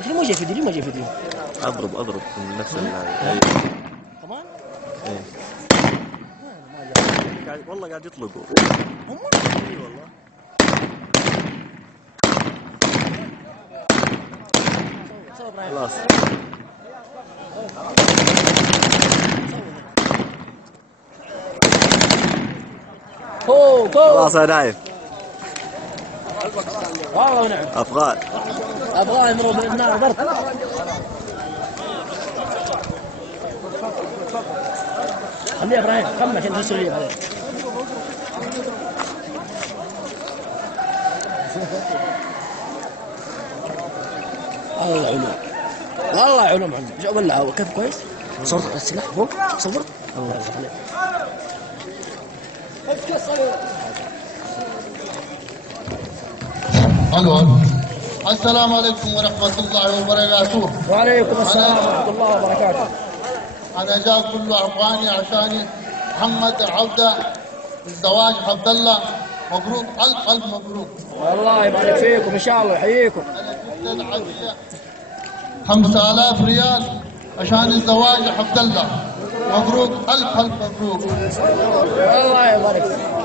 لكن مو جاي فيديو، ما جاي فيديو. اضرب من نفس هاي كمان؟ ايه والله قاعد يطلقوا هم؟ اي والله. خلاص خلاص يا نايف. والله نعم. افغان يمروا بالنار برد. خليه ابراهيم كمل عشان تحسوا لي بعدين. والله علوم، والله علوم عنه. شو ولع كيف كويس؟ صورت السلاح فوق صورت. الله يرضى عليك. الو السلام عليكم ورحمة الله وبركاته. وعليكم السلام ورحمة الله وبركاته. أنا جاء كله أفغاني عشاني محمد عودة الزواج عبد الله. مبروك ألف مبروك. الله يبارك فيكم إن شاء الله يحييكم. أنا جبت العافية 5000 ريال عشان الزواج عبد الله. مبروك ألف مبروك. الله يبارك فيك.